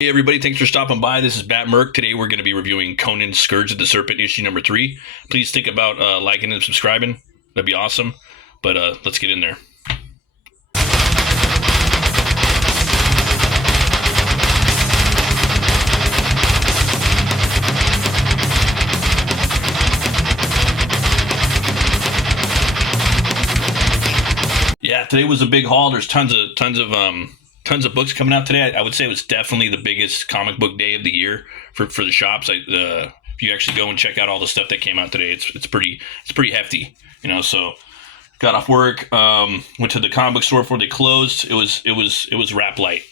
Hey everybody, thanks for stopping by. This is Bat Merc. Today we're going to be reviewing Conan Scourge of the Serpent, issue number 3. Please think about liking and subscribing. That'd be awesome. But let's get in there. Yeah, today was a big haul. There's tons of books coming out today. I would say it was definitely the biggest comic book day of the year for the shops. If you actually go and check out all the stuff that came out today, it's pretty hefty. So got off work, went to the comic book store before they closed. It was wrap light.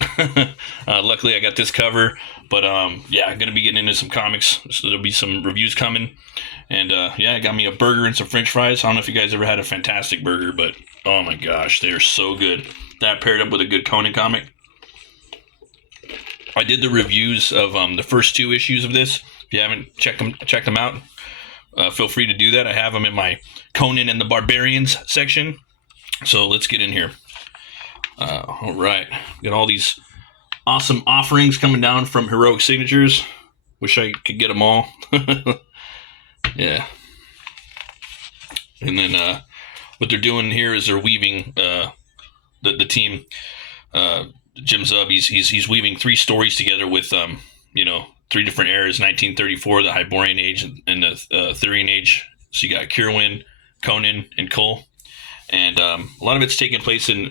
Luckily, I got this cover, but yeah, I'm gonna be getting into some comics. So there'll be some reviews coming, and yeah, I got me a burger and some French fries. I don't know if you guys ever had a fantastic burger, but oh my gosh, they're so good. That paired up with a good Conan comic. I did the reviews of the first 2 issues of this. If you haven't checked them out, feel free to do that. I have them in my Conan and the Barbarians section. So let's get in here. All right, got all these awesome offerings coming down from Heroic Signatures. Wish I could get them all. Yeah. And then what they're doing here is they're weaving the team. Jim Zub, he's weaving 3 stories together with 3 different eras: 1934, the Hyborian Age, and the Thurian Age. So you got Kirwin, Conan, and Cole, and a lot of it's taking place in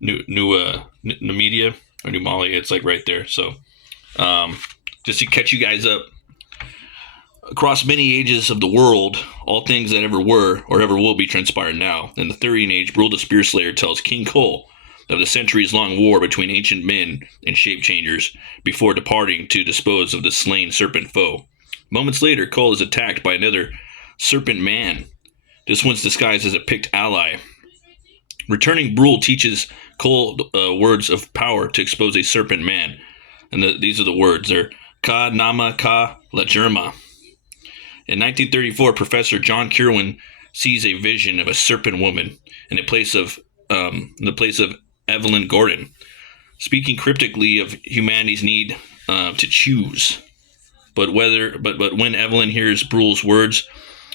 Numidia or Numalia. It's like right there. So just to catch you guys up, across many ages of the world, all things that ever were or ever will be transpire now. In the Thurian Age, Brule the Spear Slayer tells King Cole of the centuries-long war between ancient men and shape-changers before departing to dispose of the slain serpent foe. Moments later, Cole is attacked by another serpent man. This one's disguised as a picked ally. Returning, Brule teaches Cole words of power to expose a serpent man. And these are the words. They're Ka Nama Ka La Germa. In 1934, Professor John Kirwin sees a vision of a serpent woman in the place of Evelyn Gordon, speaking cryptically of humanity's need to choose. But when Evelyn hears Brule's words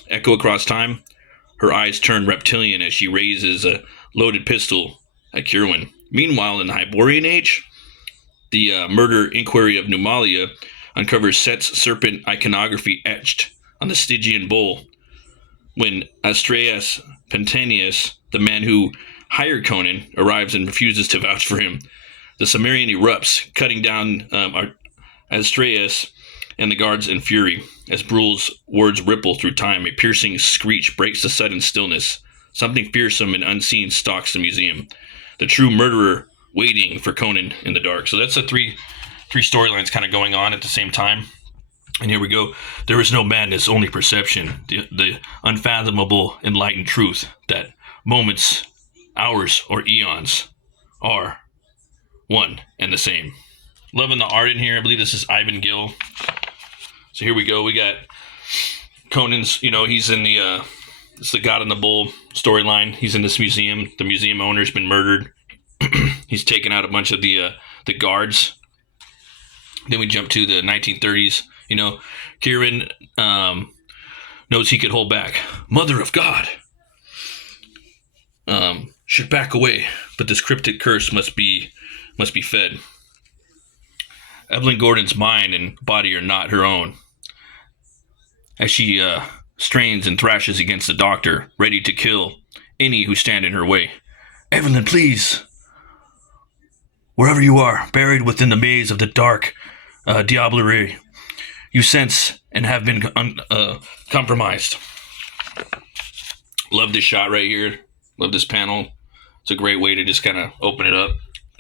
echo across time, her eyes turn reptilian as she raises a loaded pistol at Kirwin. Meanwhile, in the Hyborian Age, the murder inquiry of Numalia uncovers Set's serpent iconography etched on the Stygian bull. When Astreus Pentanius, the man who hired Conan, arrives and refuses to vouch for him, the Cimmerian erupts, cutting down Astreus and the guards in fury. As Brule's words ripple through time, a piercing screech breaks the sudden stillness. Something fearsome and unseen stalks the museum. The true murderer waiting for Conan in the dark. So that's the three storylines kind of going on at the same time. And here we go. There is no madness, only perception. The unfathomable, enlightened truth that moments, hours, or eons are one and the same. Loving the art in here. I believe this is Ivan Gill. So here we go. We got Conan's, he's in the it's the God and the Bull storyline. He's in this museum. The museum owner's been murdered. He's taken out a bunch of the guards. Then we jump to the 1930s. Kieran knows he could hold back. Mother of God should back away, but this cryptic curse must be fed. Evelyn Gordon's mind and body are not her own. As she strains and thrashes against the doctor, ready to kill any who stand in her way. Evelyn, please. Wherever you are, buried within the maze of the dark diablerie, you sense and have been compromised. Love this shot right here. Love this panel. It's a great way to just kind of open it up.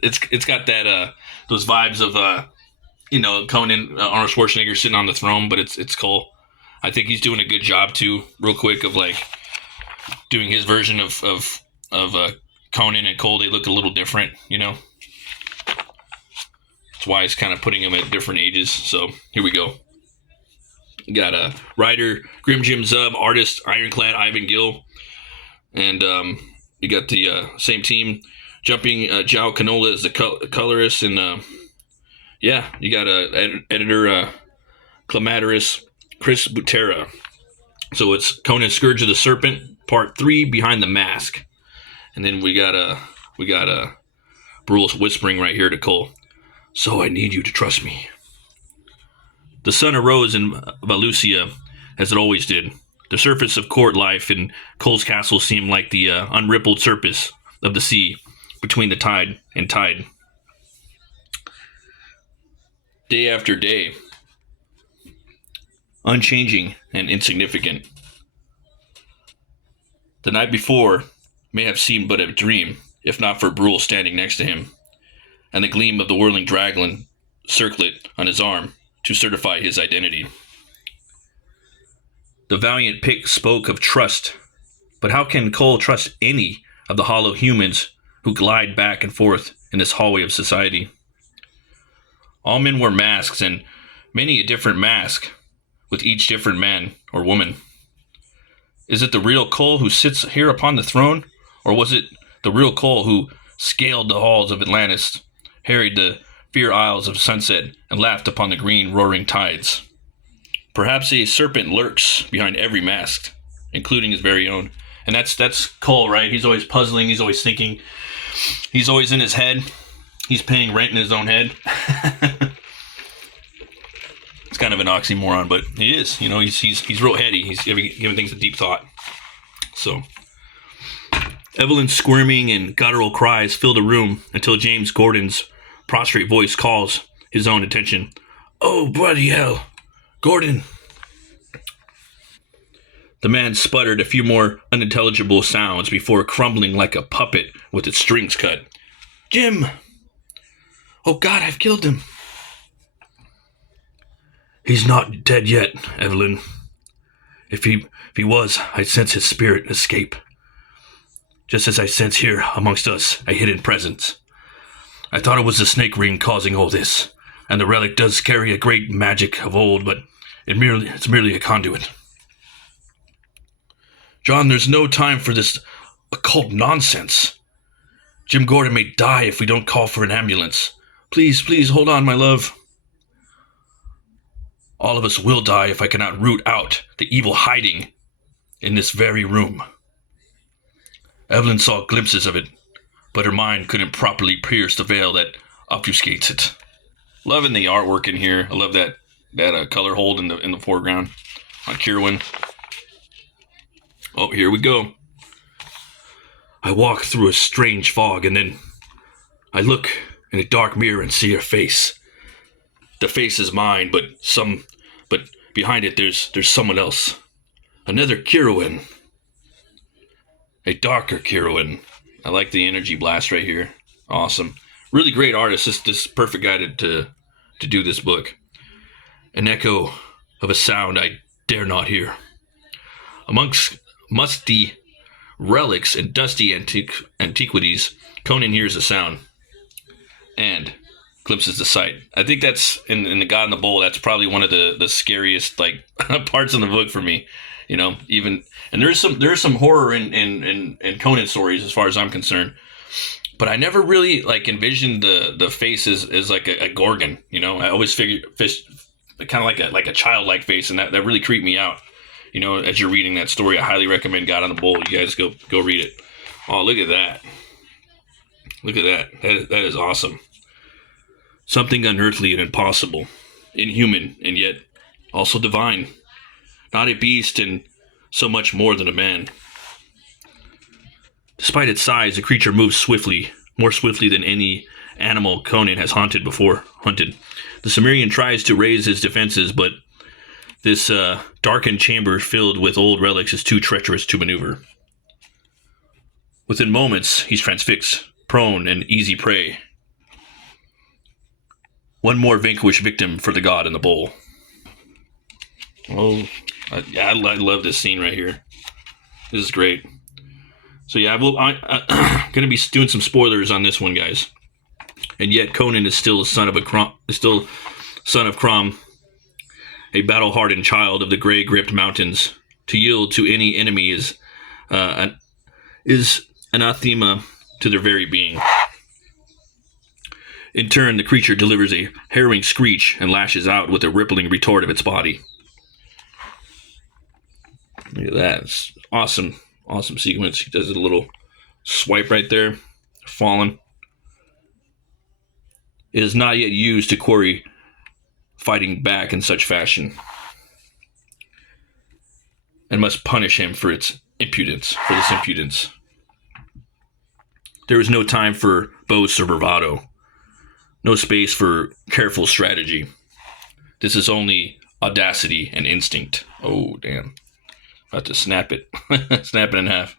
It's got that those vibes of Conan, Arnold Schwarzenegger sitting on the throne, but it's Cole. I think he's doing a good job too. Real quick of like doing his version of Conan and Cole. They look a little different, That's why he's kind of putting them at different ages. So here we go. We got a writer, Grim Jim Zub, artist, Ironclad, Ivan Gill, and you got the same team. Jumping João Canola is the colorist, and Yeah, you got editor Clematis Chris Butera. So it's Conan Scourge of the Serpent, Part 3, Behind the Mask. And then we got Brule's whispering right here to Cole. So I need you to trust me. The sun arose in Valusia, as it always did. The surface of court life in Cole's castle seemed like the unrippled surface of the sea between the tide and tide. Day after day, unchanging and insignificant. The night before may have seemed but a dream, if not for Brule standing next to him, and the gleam of the whirling dragon circlet on his arm to certify his identity. The valiant Pick spoke of trust, but how can Cole trust any of the hollow humans who glide back and forth in this hallway of society? All men wear masks, and many a different mask, with each different man or woman. Is it the real Cole who sits here upon the throne, or was it the real Cole who scaled the halls of Atlantis, harried the fair isles of sunset, and laughed upon the green roaring tides? Perhaps a serpent lurks behind every mask, including his very own. And that's Cole, right? He's always puzzling, he's always thinking, he's always in his head. He's paying rent in his own head. It's kind of an oxymoron, but he is. You know, he's real heady. He's giving things a deep thought. So, Evelyn's squirming and guttural cries fill the room until James Gordon's prostrate voice calls his own attention. Oh, bloody hell, Gordon. The man sputtered a few more unintelligible sounds before crumbling like a puppet with its strings cut. Jim! Oh, God, I've killed him. He's not dead yet, Evelyn. If he was, I'd sense his spirit escape. Just as I sense here amongst us a hidden presence. I thought it was the snake ring causing all this, and the relic does carry a great magic of old, but it's merely a conduit. John, there's no time for this occult nonsense. Jim Gordon may die if we don't call for an ambulance. Please, hold on, my love. All of us will die if I cannot root out the evil hiding in this very room. Evelyn saw glimpses of it, but her mind couldn't properly pierce the veil that obfuscates it. Loving the artwork in here. I love that color hold in the foreground on Kirwan. Oh, here we go. I walk through a strange fog, and then I look in a dark mirror and see her face. The face is mine, but behind it there's someone else. Another Kirwan. A darker Kirwan. I like the energy blast right here. Awesome. Really great artist. This perfect guy to do this book. An echo of a sound I dare not hear. Amongst musty relics and dusty antiquities, Conan hears a sound and glimpses the sight. I think that's in the God in the Bowl. That's probably one of the scariest parts in the book for me. You know, even and there's some horror in Conan stories as far as I'm concerned, but I never really envisioned the face as like a gorgon. You know, I always figured fish kind of like a childlike face, and that really creeped me out. You know, as you're reading that story, I highly recommend God on the Bowl. You guys go read it. Oh, look at that! Look at that! That is awesome. Something unearthly and impossible, inhuman and yet also divine. Not a beast and so much more than a man. Despite its size, the creature moves swiftly, more swiftly than any animal Conan has hunted. The Cimmerian tries to raise his defenses, but this darkened chamber filled with old relics is too treacherous to maneuver. Within moments, he's transfixed, prone, and easy prey. One more vanquished victim for the God in the Bowl. Oh, I love this scene right here. This is great. So yeah, I'm going to be doing some spoilers on this one, guys. And yet, Conan is still son of CROM, a battle-hardened child of the gray-gripped mountains. To yield to any enemy is anathema to their very being. In turn, the creature delivers a harrowing screech and lashes out with a rippling retort of its body. Look at that. It's awesome. Awesome sequence. He does a little swipe right there. Fallen. It is not yet used to query fighting back in such fashion, and must punish him for its impudence, for this impudence. There is no time for boast or bravado. No space for careful strategy. This is only audacity and instinct. Oh, damn. About to snap it. Snap it in half.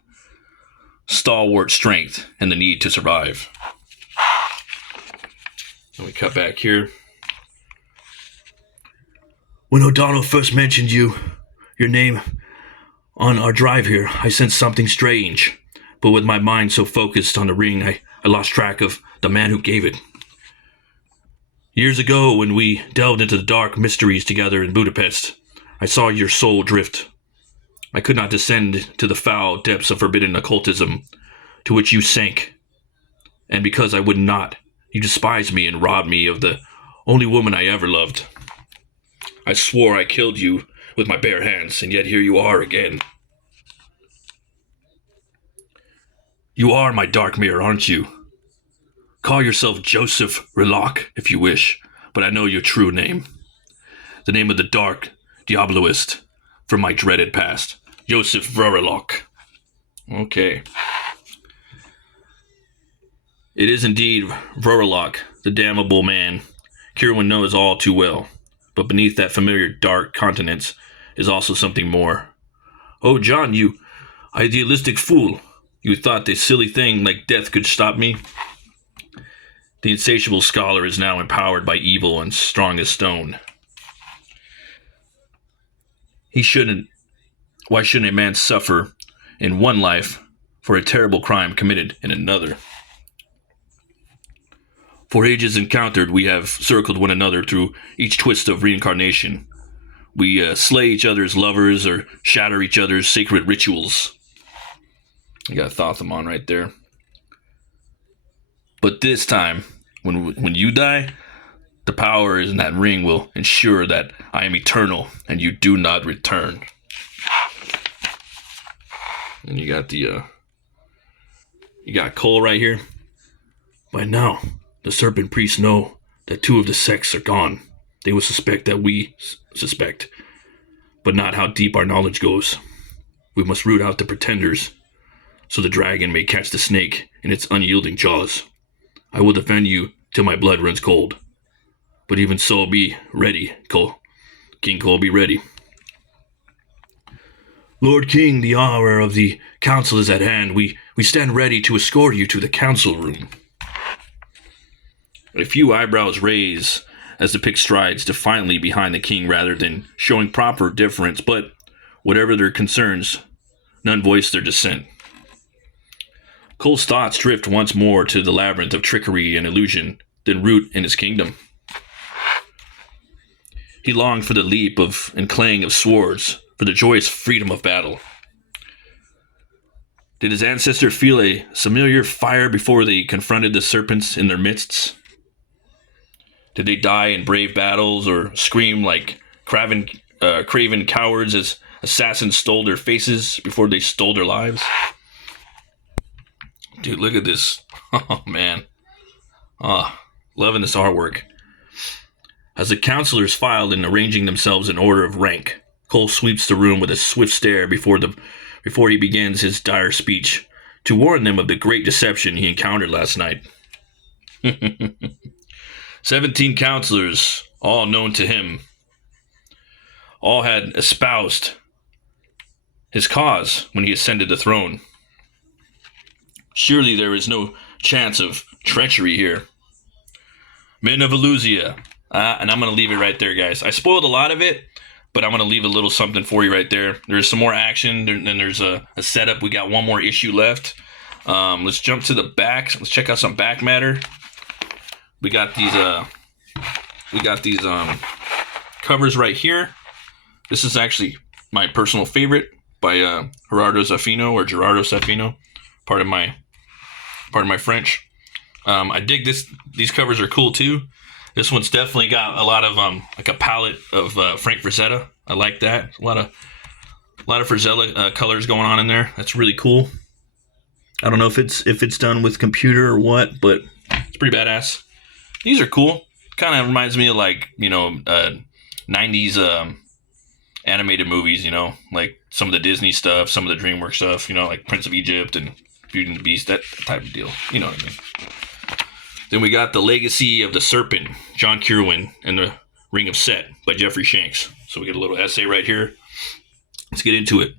Stalwart strength and the need to survive. Let me cut back here. When O'Donnell first mentioned your name on our drive here, I sensed something strange. But with my mind so focused on the ring, I lost track of the man who gave it. Years ago, when we delved into the dark mysteries together in Budapest, I saw your soul drift. I could not descend to the foul depths of forbidden occultism to which you sank. And because I would not, you despised me and robbed me of the only woman I ever loved. I swore I killed you with my bare hands, and yet here you are again. You are my dark mirror, aren't you? Call yourself Joseph Relock, if you wish, but I know your true name. The name of the dark diabloist from my dreaded past. Joseph Verlock. Okay. It is indeed Verlock, the damnable man. Kirwan knows all too well. But beneath that familiar dark countenance is also something more. Oh, John, you idealistic fool. You thought this silly thing like death could stop me? The insatiable scholar is now empowered by evil and strong as stone. Why shouldn't a man suffer in one life for a terrible crime committed in another? For ages encountered, we have circled one another through each twist of reincarnation. We slay each other's lovers or shatter each other's sacred rituals. You got Thothamon right there. But this time, when you die, the power in that ring will ensure that I am eternal and you do not return. And you got Cole right here. By now, the Serpent priests know that 2 of the sects are gone. They will suspect that we suspect, but not how deep our knowledge goes. We must root out the pretenders, so the dragon may catch the snake in its unyielding jaws. I will defend you till my blood runs cold. But even so, be ready, Cole. King Cole, be ready. Lord King, the hour of the council is at hand. We stand ready to escort you to the council room. A few eyebrows raise as the pick strides defiantly behind the king rather than showing proper deference, but whatever their concerns, none voice their dissent. Cole's thoughts drift once more to the labyrinth of trickery and illusion that root in his kingdom. He longed for the leap of and clang of swords, for the joyous freedom of battle. Did his ancestor feel a familiar fire before they confronted the serpents in their midst? Did they die in brave battles or scream like craven cowards as assassins stole their faces before they stole their lives? Dude, look at this. Oh, man. Loving this artwork. As the counselors filed and arranging themselves in order of rank, Cole sweeps the room with a swift stare before he begins his dire speech to warn them of the great deception he encountered last night. 17 counselors, all known to him, all had espoused his cause when he ascended the throne. Surely there is no chance of treachery here. Men of Eleusia. And I'm going to leave it right there, guys. I spoiled a lot of it, but I'm going to leave a little something for you right there. There's some more action. Then there's a setup. We got one more issue left. Let's jump to the back. Let's check out some back matter. We got these covers right here. This is actually my personal favorite by Gerardo Zaffino. Pardon my French. I dig this. These covers are cool too. This one's definitely got a lot of like a palette of Frank Frazetta. I like that. A lot of Frazetta colors going on in there. That's really cool. I don't know if it's done with computer or what, but it's pretty badass. These are cool. Kind of reminds me of like 90s animated movies. Like some of the Disney stuff, some of the DreamWorks stuff. Like Prince of Egypt and Beauty and the Beast, that type of deal. You know what I mean? Then we got The Legacy of the Serpent, John Kirwan, and The Ring of Set by Jeffrey Shanks. So we get a little essay right here. Let's get into it.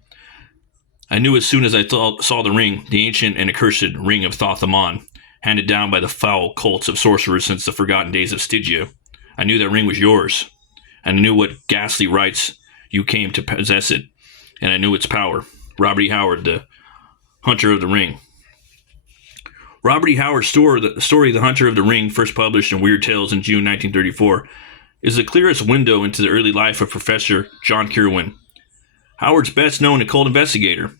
I knew as soon as I saw the ring, the ancient and accursed ring of Thoth-Amon, handed down by the foul cults of sorcerers since the forgotten days of Stygia. I knew that ring was yours, and I knew what ghastly rights you came to possess it, and I knew its power. Robert E. Howard, the Hunter of the Ring. Robert E. Howard's story, The Hunter of the Ring, first published in Weird Tales in June 1934, is the clearest window into the early life of Professor John Kirwan. Howard's best known occult investigator.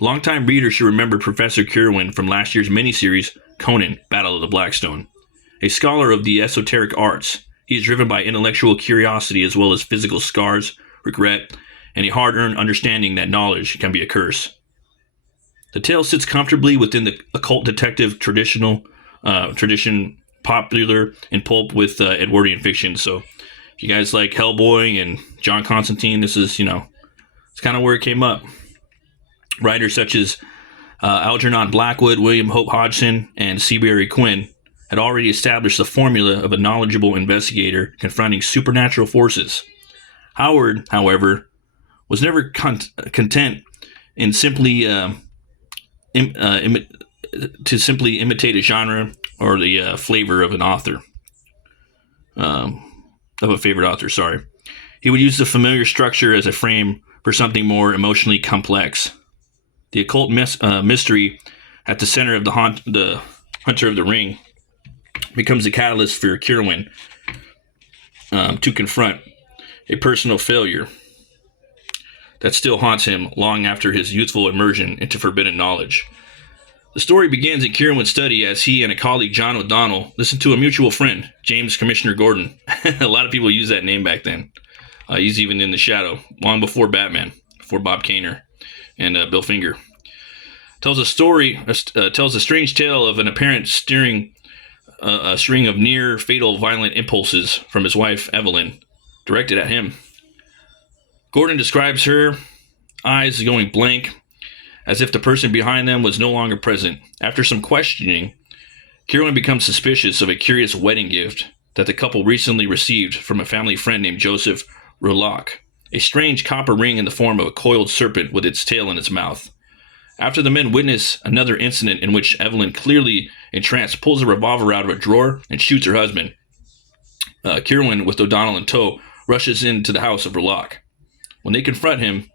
Longtime readers should remember Professor Kirwan from last year's miniseries, Conan, Battle of the Blackstone. A scholar of the esoteric arts, he is driven by intellectual curiosity as well as physical scars, regret, and a hard-earned understanding that knowledge can be a curse. The tale sits comfortably within the occult detective tradition popular in pulp with Edwardian fiction. So if you guys like Hellboy and John Constantine, this is, it's kind of where it came up. Writers such as Algernon Blackwood, William Hope Hodgson, and Seabury Quinn had already established the formula of a knowledgeable investigator confronting supernatural forces. Howard, however, was never content in simply imitate a genre or the flavor of an author, of a favorite author. Sorry, he would use the familiar structure as a frame for something more emotionally complex. The occult mystery at the center of the Hunter of the Ring becomes the catalyst for Kirwan to confront a personal failure that still haunts him long after his youthful immersion into forbidden knowledge. The story begins in Kirwan's study as he and a colleague, John O'Donnell, listen to a mutual friend, James Commissioner Gordon. A lot of people used that name back then. He's even in the shadow, long before Batman, before Bob Kaner and Bill Finger. Tells a strange tale of an apparent string of near fatal violent impulses from his wife, Evelyn, directed at him. Gordon describes her eyes going blank, as if the person behind them was no longer present. After some questioning, Kirwan becomes suspicious of a curious wedding gift that the couple recently received from a family friend named Joseph Rouloc, a strange copper ring in the form of a coiled serpent with its tail in its mouth. After the men witness another incident in which Evelyn, clearly entranced, pulls a revolver out of a drawer and shoots her husband, Kirwan, with O'Donnell in tow, rushes into the house of Rouloc. When they confront him,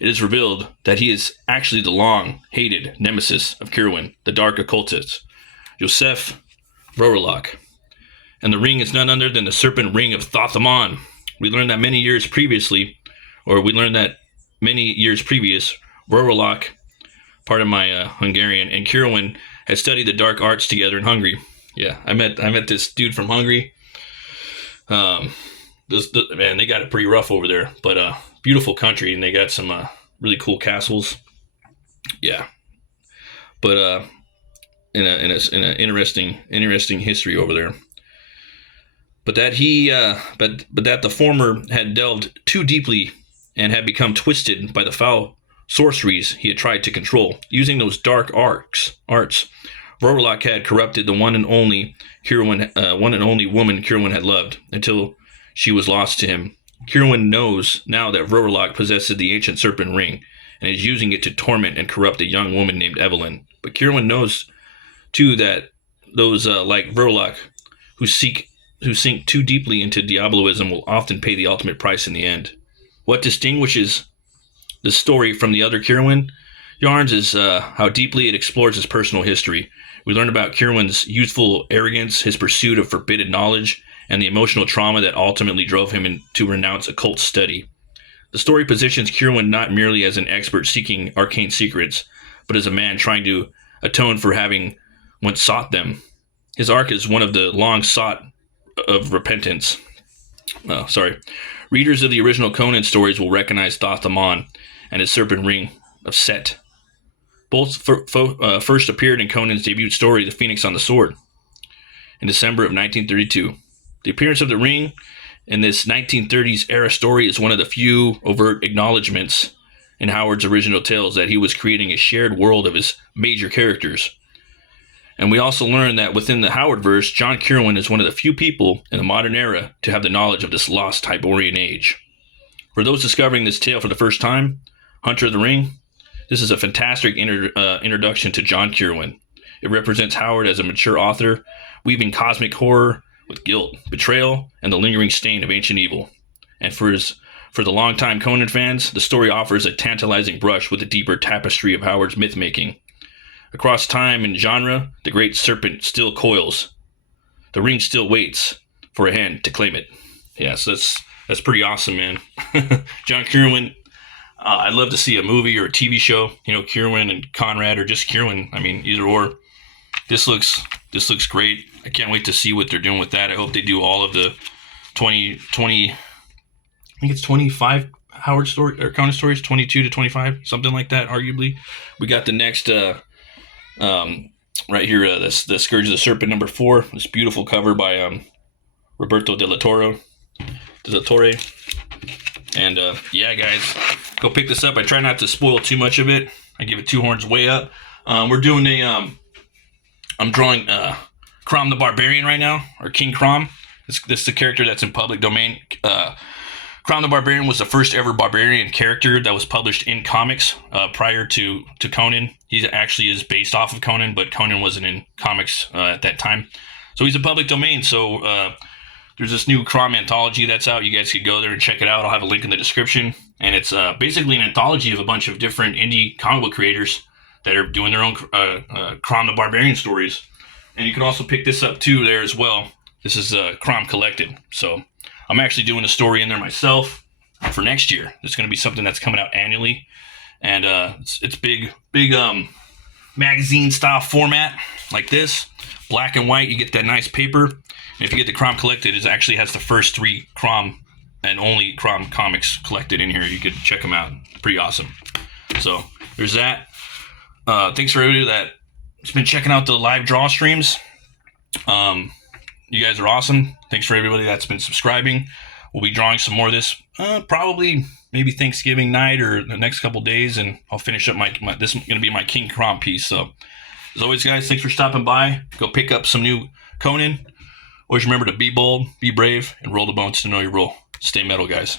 it is revealed that he is actually the long-hated nemesis of Kirwan, the dark occultist, Joseph Rouloc. And the ring is none other than the serpent ring of Thoth-Amon. We learned that many years previous, Rouloc, pardon my Hungarian, and Kirwan had studied the dark arts together in Hungary. Yeah, I met this dude from Hungary. Man, they got it pretty rough over there, but beautiful country, and they got some really cool castles. Yeah, but in a interesting history over there. But that that the former had delved too deeply and had become twisted by the foul sorceries he had tried to control. Using those dark arts, Rouloc had corrupted the one and only woman Kirwan had loved until she was lost to him. Kirwan knows now that Rouloc possesses the ancient serpent ring and is using it to torment and corrupt a young woman named Evelyn. But Kirwan knows too that those like Rouloc who sink too deeply into diabolism will often pay the ultimate price in the end. What distinguishes this story from the other Kirwan yarns is how deeply it explores his personal history. We learn about Kirwan's youthful arrogance, his pursuit of forbidden knowledge, and the emotional trauma that ultimately drove him to renounce occult study. The story positions Kirwan not merely as an expert seeking arcane secrets, but as a man trying to atone for having once sought them. His arc is one of the long sought of repentance. Readers of the original Conan stories will recognize Thoth Amon and his serpent ring of Set. Both first appeared in Conan's debut story, The Phoenix on the Sword, in December of 1932. The appearance of the ring in this 1930s era story is one of the few overt acknowledgments in Howard's original tales that he was creating a shared world of his major characters. And we also learn that within the Howard verse, John Kirwan is one of the few people in the modern era to have the knowledge of this lost Hyborian age. For those discovering this tale for the first time, Hunter of the Ring, this is a fantastic introduction to John Kirwan. It represents Howard as a mature author, weaving cosmic horror with guilt, betrayal, and the lingering stain of ancient evil. And for the longtime Conan fans, the story offers a tantalizing brush with the deeper tapestry of Howard's myth-making. Across time and genre, the great serpent still coils. The ring still waits for a hand to claim it. Yeah, so that's pretty awesome, man. John Kirwan, I'd love to see a movie or a TV show. Kirwan and Conrad, or just Kirwan. I mean, either or. This looks great. I can't wait to see what they're doing with that. I hope they do all of the 20. I think it's 25 Howard story or Conan stories, 22 to 25, something like that. Arguably, we got the next. Right here, the Scourge of the Serpent #4. This beautiful cover by Roberto de la Torre. And yeah, guys, go pick this up. I try not to spoil too much of it. I give it 2 horns way up. We're doing I'm drawing CROM the Barbarian right now, or King CROM. This is the character that's in public domain. CROM the Barbarian was the first ever barbarian character that was published in comics prior to Conan. He actually is based off of Conan, but Conan wasn't in comics at that time. So he's a public domain. So there's this new CROM anthology that's out. You guys could go there and check it out. I'll have a link in the description. And it's basically an anthology of a bunch of different indie comic book creators that are doing their own CROM the Barbarian stories. And you can also pick this up too there as well. This is CROM Collected. So I'm actually doing a story in there myself for next year. It's going to be something that's coming out annually. And it's big magazine style format like this. Black and white, you get that nice paper. And if you get the CROM Collected, it actually has the first 3 CROM and only CROM comics collected in here. You could check them out. Pretty awesome. So there's that. Thanks for everybody that's been checking out the live draw streams. You guys are awesome. Thanks for everybody that's been subscribing. We'll be drawing some more of this probably maybe Thanksgiving night or the next couple days, and I'll finish up my this is going to be my King CROM piece. So as always, guys, thanks for stopping by. Go pick up some new Conan. Always remember to be bold, be brave, and roll the bones to know your role. Stay metal, guys.